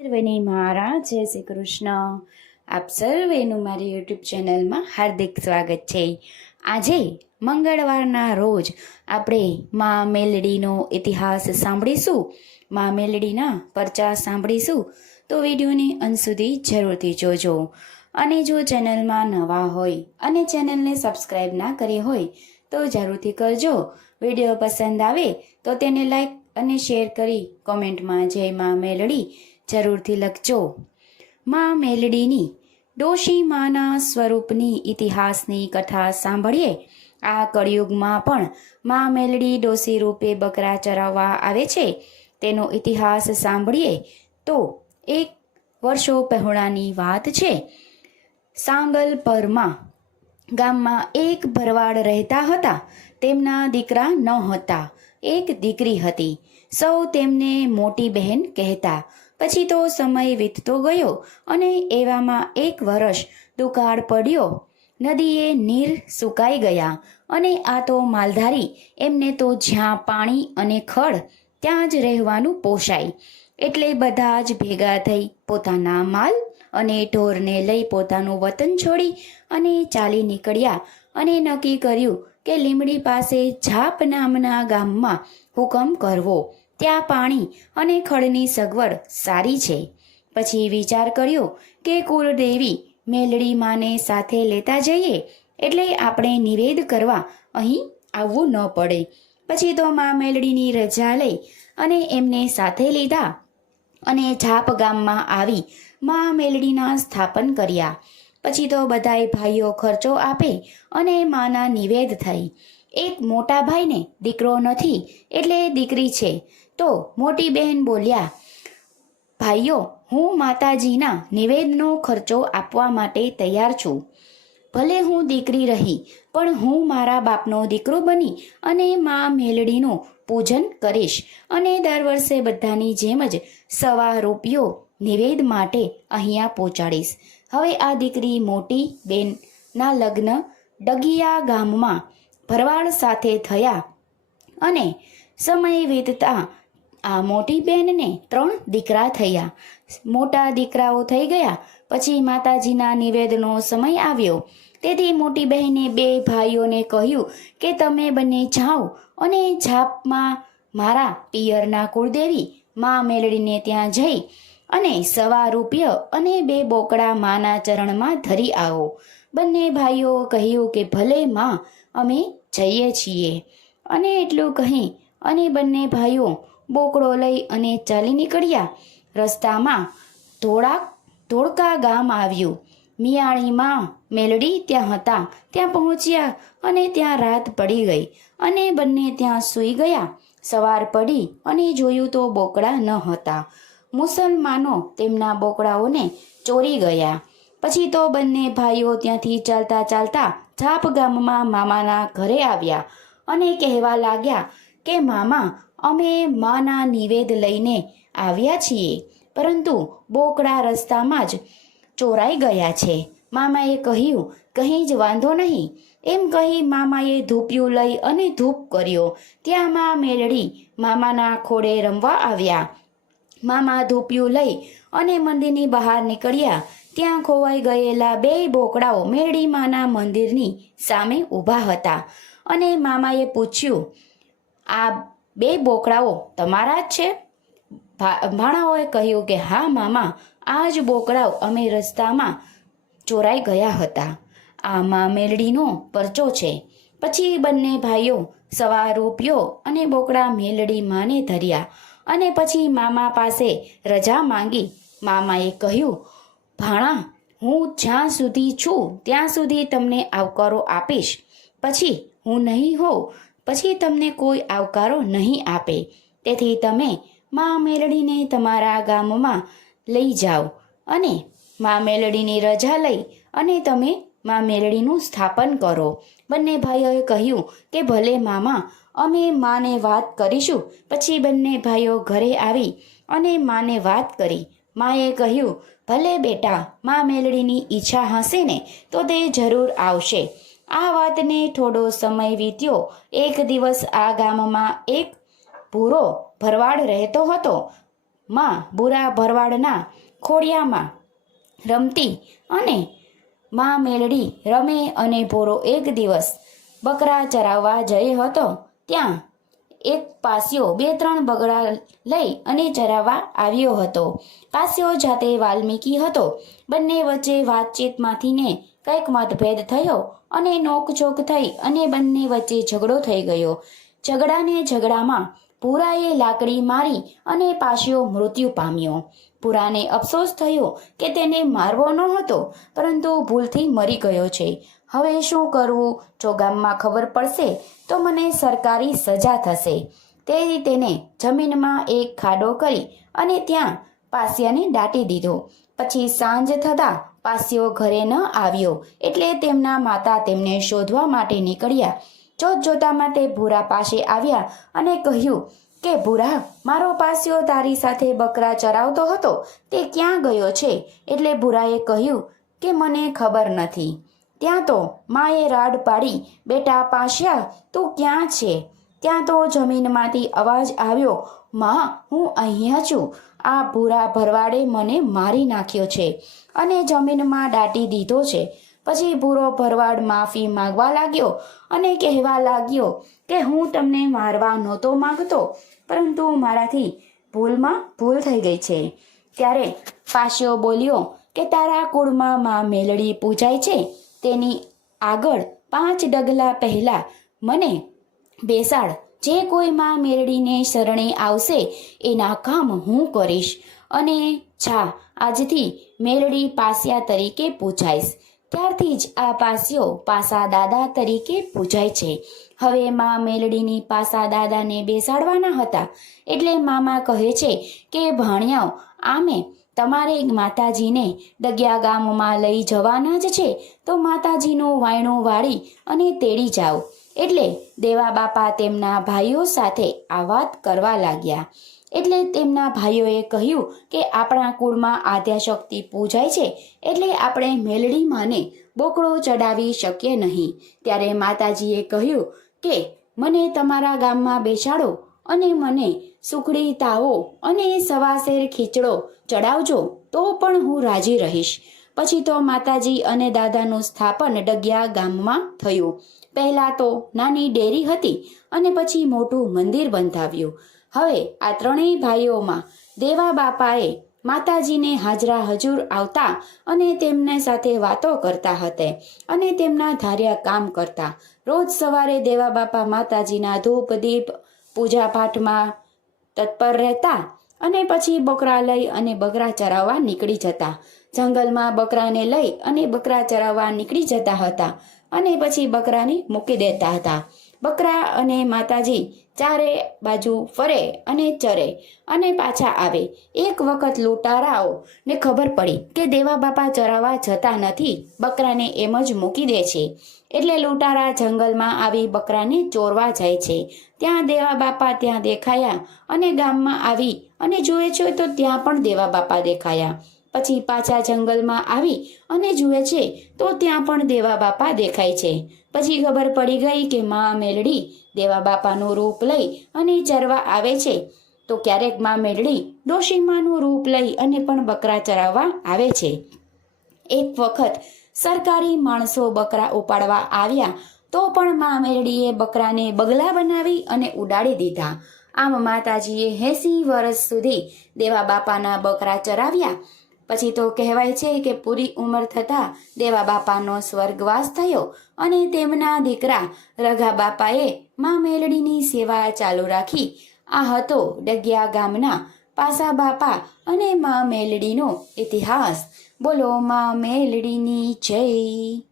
સર્વેને મારા, જય શ્રી કૃષ્ણ. આપ સર્વેનું મારી યુટ્યુબ ચેનલમાં હાર્દિક સ્વાગત છે. આજે મંગળવારના રોજ આપણે મા મેલડીનો ઇતિહાસ સાંભળીશું, મા મેલડીના પરચા સાંભળીશું, તો વિડીયોને અંત સુધી જરૂરથી જોજો. અને જો ચેનલમાં નવા હોય અને ચેનલને સબસ્ક્રાઈબ ના કરી હોય, તો જરૂરથી કરજો. વીડિયો પસંદ આવે તો તેને લાઈક અને શેર કરી કોમેન્ટમાં, જય મા મેલડી. જરૂરથી લખજો. મા મેલડીની ડોશી માના સ્વરૂપની ઇતિહાસની કથા સાંભળીએ. આ કળિયુગમાં પણ મા મેલડી ડોશી રૂપે બકરા ચરાવવા આવે છે. તેનો ઇતિહાસ સાંભળીએ તો એક વર્ષો પહેલાંની વાત છે. સાંગલપરમાં ગામમાં એક ભરવાડ રહેતા હતા. તેમના દીકરા ન હતા. એક દીકરી હતી. સૌ તેમને મોટી બહેન કહેતા. પછી તો સમય વીતતો ગયો અને એવામાં એક વર્ષ દુકાળ પડ્યો. નદીએ નીર સુકાઈ ગયા અને આ તો માલધારી, એમને તો જ્યાં પાણી અને ખડ ત્યાં જ રહેવાનું પોષાય. એટલે બધા જ ભેગા થઈ પોતાના માલ અને ઢોરને લઈ પોતાનું વતન છોડી અને ચાલી નીકળ્યા અને નક્કી કર્યું કે લીમડી પાસે ઝાપ નામના ગામમાં હુકમ કરવો. ત્યાં પાણી અને ખડની સગવડ સારી છે. પછી વિચાર કર્યો કે કુળદેવી મેલડી માને સાથે લેતા જઈએ એટલે આપણે નિવેદ કરવા અહીં આવવું ન પડે. પછી તો મા મેલડીની રજા લઈ અને એમને સાથે લીધા અને ઝાપ ગામમાં આવી મા મેલડીના સ્થાપન કર્યા. પછી તો બધાય ભાઈઓ ખર્ચો આપે અને માના નિવેદ થઈ. એક મોટા ભાઈને દીકરો નથી એટલે દીકરી છે. તો મોટી બહેન બોલ્યા, ભાઈઓ, હું માતાજીના નિવેદનો ખર્ચો આપવા માટે તૈયાર છું. ભલે હું દીકરી રહી, પણ હું મારા બાપનો દીકરો બની અને મા મેલડીનું પૂજન કરીશ અને દર વર્ષે બધાની જેમ જ સવા રૂપિયો નિવેદ માટે અહીંયા પહોંચાડીશ. હવે આ દીકરી મોટી બેનના લગ્ન ડગિયા ગામમાં ભરવાડ સાથે થયા અને સમય વીતતા આ મોટી બહેનને ત્રણ દીકરા થયા. મોટા દીકરાઓ થઈ ગયા. પછી માતાજીના નિવેદનો સમય આવ્યો. તેથી મોટી બહેને બે ભાઈઓને કહ્યું કે તમે બંને જાઓ અને જાપમાં મારા પિયરના કુળદેવી મા મેળડીને ત્યાં જઈ અને સવા રૂપિય અને બે બોકડા માના ચરણમાં ધરી આવો. બંને ભાઈઓ કહ્યું કે ભલે માં, અમે જઈએ છીએ. અને એટલું કહી અને બંને ભાઈઓ બોકડો લઈ અને ચાલી નીકળ્યા. રસ્તામાં ધોળા ધોળકા ગામ આવ્યું. મિયાણીમાં મેલડી ત્યાં હતા. ત્યાં પહોંચ્યા અને ત્યાં રાત પડી ગઈ અને બંને ત્યાં સૂઈ ગયા. સવાર પડી અને જોયું તો બોકડા ન હતા. મુસલમાનો તેમના બોકડાઓને ચોરી ગયા. પછી તો બંને ભાઈઓ ત્યાંથી ચાલતા ચાલતા છાપ ગામમાં મામાના ઘરે આવ્યા અને કહેવા લાગ્યા કે, મામા અમે માના નિવેદ લઈને આવ્યા છીએ. પરંતુ બોકડા રસ્તામાં જ ચોરાઈ ગયા છે. મામાએ કહ્યું, કંઈ જ વાંધો નહીં. એમ કહી મામાએ ધૂપિયું લઈ અને ધૂપ કર્યો. ત્યાં મા મેલડી મામાના ખોડે રમવા આવ્યા. મામા ધૂપિયું લઈ અને મંદિરની બહાર નીકળ્યા. ત્યાં ખોવાઈ ગયેલા બે બોકડાઓ મેરડી માના મંદિરની સામે ઊભા હતા. અને મામાએ પૂછ્યું, આ બે બોકડાઓ તમારા જ છે? ભાણાઓએ કહ્યું કે, હા, મામા, આ જ બોકડાઓ અમે રસ્તામાં ચોરાઈ ગયા હતા. આ મા મેલડીનો પરચો છે. પછી બંને ભાઈઓ સવા રૂપિયો અને બોકડા મેલડી માને ધર્યા. અને પછી મામા પાસે રજા માંગી. મામાએ કહ્યું, ભાણા, હું જ્યાં સુધી છું, ત્યાં સુધી તમને આવકારો આપીશ. પછી હું નહીં હોઉં પછી તમને કોઈ આવકારો નહીં આપે. તેથી તમે મા મેલડીને તમારા ગામમાં લઈ જાઓ અને મા મેલડીની રજા લઈ અને તમે મા મેલડીનું સ્થાપન કરો. બંને ભાઈઓએ કહ્યું કે ભલે મામા, અમે માને વાત કરીશું. પછી બંને ભાઈઓ ઘરે આવી અને માને વાત કરી. માએ કહ્યું, ભલે બેટા, મા મેલડીની ઈચ્છા હશે ને, તો તે જરૂર આવશે. આ વાતને થોડો સમય વીત્યો. એક દિવસ આ ગામમાં એક ભૂરો ભરવાડ રહેતો હતો. માં ભૂરા ભરવાડના ખોડિયામાં રમતી અને માં મેલડી રમે અને ભોરો એક દિવસ બકરા ચરાવવા જઈ હતો. ત્યાં એક પાસ્યો બે ત્રણ બગડા લઈ અને ચરાવવા આવ્યો હતો. પાસ્યો જાતે વાલ્મીકી હતો. બંને વચ્ચે વાતચીતમાંથી ને કંઈક મતભેદ થયો અને નોકઝોક થઈ અને બંને વચ્ચે ઝઘડો થઈ ગયો. ઝઘડાને ઝઘડામાં પૂરાએ લાકડી મારી અને પાસ્યો મૃત્યુ પામ્યો. પુરાને અફસોસ થયો કે તેને મારવો ન હતો, પરંતુ ભૂલથી મરી ગયો છે. હવે શું કરવું? જો ગામમાં ખબર પડશે, તો મને સરકારી સજા થશે. તે તેને જમીનમાં એક ખાડો કરી અને ત્યાં પાસિયાને દાટી દીધો. પછી સાંજ થતાં પાસિયો ઘરે ન આવ્યો, એટલે તેમના માતા તેમને શોધવા માટે નીકળ્યા. જોત જોતામાં તે ભૂરા પાસે આવ્યા અને કહ્યું કે ભૂરા મારો પાસ્યો તારી સાથે બકરા ચરાવતો હતો, તે ક્યાં ગયો છે? એટલે ભૂરાએ કહ્યું કે મને ખબર નથી. ત્યાં તો માએ રાડ પાડી, બેટા પાસ્યા તું ક્યાં છે? ત્યાં તો જમીનમાંથી અવાજ આવ્યો, માં, હું અહીંયા છું. આ ભૂરા ભરવાડે મને મારી નાખ્યો છે અને જમીનમાં દાટી દીધો છે. પછી ભૂરો ભરવાડ માફી માંગવા લાગ્યો અને કહેવા લાગ્યો કે હું તમને મારવા નહોતો માંગતો, પરંતુ મારાથી ભૂલમાં ભૂલ થઈ ગઈ છે. ત્યારે પાસ્યો બોલ્યો કે તારા કુળમાં માં મેલડી પૂજાય છે? તેની આગળ પાંચ ડગલા પહેલા મને બેસાડ, જે કોઈ માં મેરડીને શરણે આવશે, એના કામ હું કરીશ. અને જા, આજથી મેરડી પાસિયા તરીકે પૂજાઈશ. ત્યારથી જ આ પાસીઓ પાસા દાદા તરીકે પૂજાય છે. હવે મા મેલડીની પાસા દાદાને બેસાડવાના હતા એટલે મામા કહે છે કે, ભાણિયાઓ, આમે તમારે માતાજીને દગ્યા ગામમાં લઈ જવાના જ છે. તો માતાજીનું વાયણું વાળી અને તેડી જાઓ. એટલે દેવા બાપા તેમના ભાઈઓ સાથે આ વાત કરવા લાગ્યા. એટલે તેમના ભાઈઓએ કહ્યું કે આપણા કુળમાં આદ્યાશક્તિ પૂજાય છે એટલે આપણે મેલડી માને બોકડો ચડાવી શકીએ નહીં. ત્યારે માતાજીએ કહ્યું કે, મને તમારા ગામમાં બેસાડો અને મને સુખડી તાવો અને સવાસેર ખીચડો ચડાવજો, તો પણ હું રાજી રહીશ. પછી તો માતાજી અને દાદાનું સ્થાપન ડગિયા ગામમાં થયું. પહેલાં તો નાની ડેરી હતી અને પછી મોટું મંદિર બંધાવ્યું. હવે આ ત્રણેય ભાઈઓમાં દેવા બાપાએ માતાજીને હાજરા હજુર આવતા અને તેમને સાથે વાતો કરતા હતા અને તેમના ધાર્યા કામ કરતા. રોજ સવારે દેવા બાપા માતાજીના ધૂપ, દીપ પૂજા પાઠમાં તત્પર રહેતા અને પછી બકરા લઈ અને બકરા ચરાવવા નીકળી જતા. જંગલમાં બકરાને લઈ અને બકરા ચરાવવા નીકળી જતા હતા અને પછી બકરાને મૂકી દેતા હતા. બકરા અને માતાજી ચારે બાજુ ફરે અને ચરે અને પાછા આવે. એક વખત લૂંટારાઓને ખબર પડી કે દેવા બાપા ચરાવવા જતા નથી. બકરાને એમ જ મૂકી દે છે. એટલે લૂંટારા જંગલમાં આવી બકરાને ચોરવા જાય છે. ત્યાં દેવા બાપા ત્યાં દેખાયા અને ગામમાં આવી અને જુએ છે તો ત્યાં પણ દેવા બાપા દેખાયા. પછી પાછા જંગલમાં આવી અને જુએ છે, તો ત્યાં પણ દેવા બાપા દેખાય છે. પછી ખબર પડી ગઈ કે મા મેલડી દેવા બાપાનું રૂપ લઈ અને ચરવા આવે છે. તો ક્યારેક મા મેલડી ડોશીમાનું રૂપ લઈ અને પણ બકરા ચરાવવા આવે છે. એક વખત સરકારી માણસો બકરા ઉપાડવા આવ્યા, તો પણ મા મેલડીએ બકરાને બગલા બનાવી અને ઉડાડી દીધા. આમ માતાજીએ એંસી વર્ષ સુધી દેવા બાપાના બકરા ચરાવ્યા. પછી તો કહેવાય છે કે પૂરી ઉંમર થતાં દેવા બાપાનો સ્વર્ગવાસ થયો અને તેમના દીકરા રઘા બાપાએ મા મેલડીની સેવા ચાલુ રાખી. આ હતો ડગિયા ગામના પાસા બાપા અને મા મેલડીનો ઇતિહાસ. બોલો, મા મેલડીની જય.